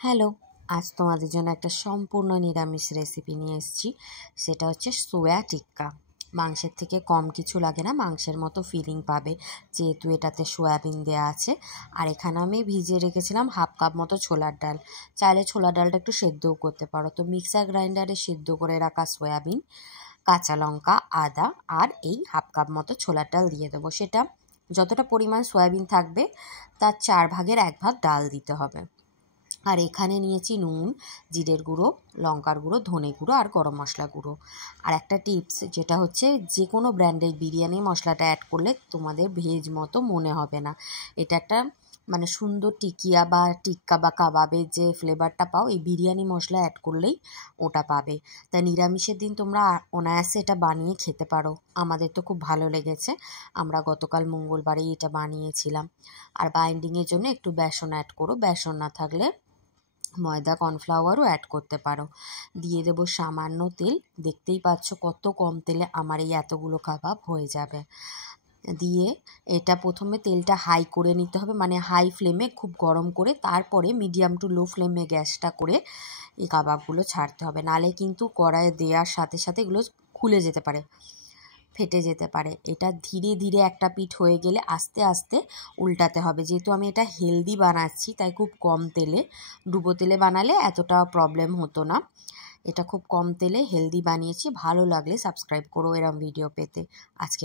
Hello, আজ তোমাদের জন্য একটা সম্পূর্ণ নিরামিষ রেসিপি নিয়ে এসেছি। সেটা হচ্ছে সোয়া টিক্কা। মাংসের থেকে কম কিছু লাগে না, মাংসের মতো ফিলিং পাবে যেহেতু এটাতে সয়াবিন দেওয়া আছে। আর এখানে আমি ভিজিয়ে রেখেছিলাম হাফ কাপ মতো ছোলার ডাল। চাইলে ছোলার ডালটা একটু সেদ্ধও করতে পারো। তো মিক্সার গ্রাইন্ডারে সেদ্ধ করে রাখা সয়াবিন, কাঁচা লঙ্কা, আদা আর এই হাফ কাপ মতো ছোলার ডাল দিয়ে দেবো। সেটা যতটা পরিমাণ সয়াবিন থাকবে তার 4/1 ভাগ ডাল দিতে হবে। আর এখানে নিয়েছি নুন, জিরের গুঁড়ো, লঙ্কার গুঁড়ো, ধনে গুঁড়ো আর গরম মশলা গুঁড়ো। আর একটা টিপস, যেটা হচ্ছে যে কোনো ব্র্যান্ডের বিরিয়ানি মশলাটা অ্যাড করলে তোমাদের ভেজ মতো মনে হবে না। এটা একটা সুন্দর টিকিয়া বা টিক্কা বা কাবাবের যে ফ্লেভারটা পাও এই বিরিয়ানি মশলা অ্যাড করলেই ওটা পাবে। তাই নিরামিষের দিন তোমরা অনায়াসে এটা বানিয়ে খেতে পারো। আমাদের তো খুব ভালো লেগেছে, আমরা গতকাল মঙ্গলবারেই এটা বানিয়েছিলাম। আর বাইন্ডিংয়ের জন্য একটু বেসন অ্যাড করো, বেসন না থাকলে ময়দা কর্নফ্লাওয়ারও অ্যাড করতে পারো। দিয়ে দেবো সামান্য তেল। দেখতেই পাচ্ছ কত কম তেলে আমার এই এতগুলো কাবাব হয়ে যাবে। দিয়ে এটা প্রথমে তেলটা হাই করে নিতে হবে, হাই ফ্লেমে খুব গরম করে, তারপরে মিডিয়াম টু লো ফ্লেমে গ্যাসটা করে এই কাবাবগুলো ছাড়তে হবে। নালে কিন্তু কড়াইয়ে দেওয়ার সাথে সাথে এগুলো খুলে যেতে পারে, ফেটে যেতে পারে। এটা ধীরে ধীরে একটা পিঠ হয়ে গেলে আস্তে আস্তে উল্টাতে হবে। যেহেতু আমি এটা হেলদি বানাচ্ছি তাই খুব কম তেলে, ডুবো তেলে বানালে এতটা প্রবলেম হতো না। এটা খুব কম তেলে হেলদি বানিয়েছি। ভালো লাগলে সাবস্ক্রাইব করো এরম ভিডিও পেতে। আজকে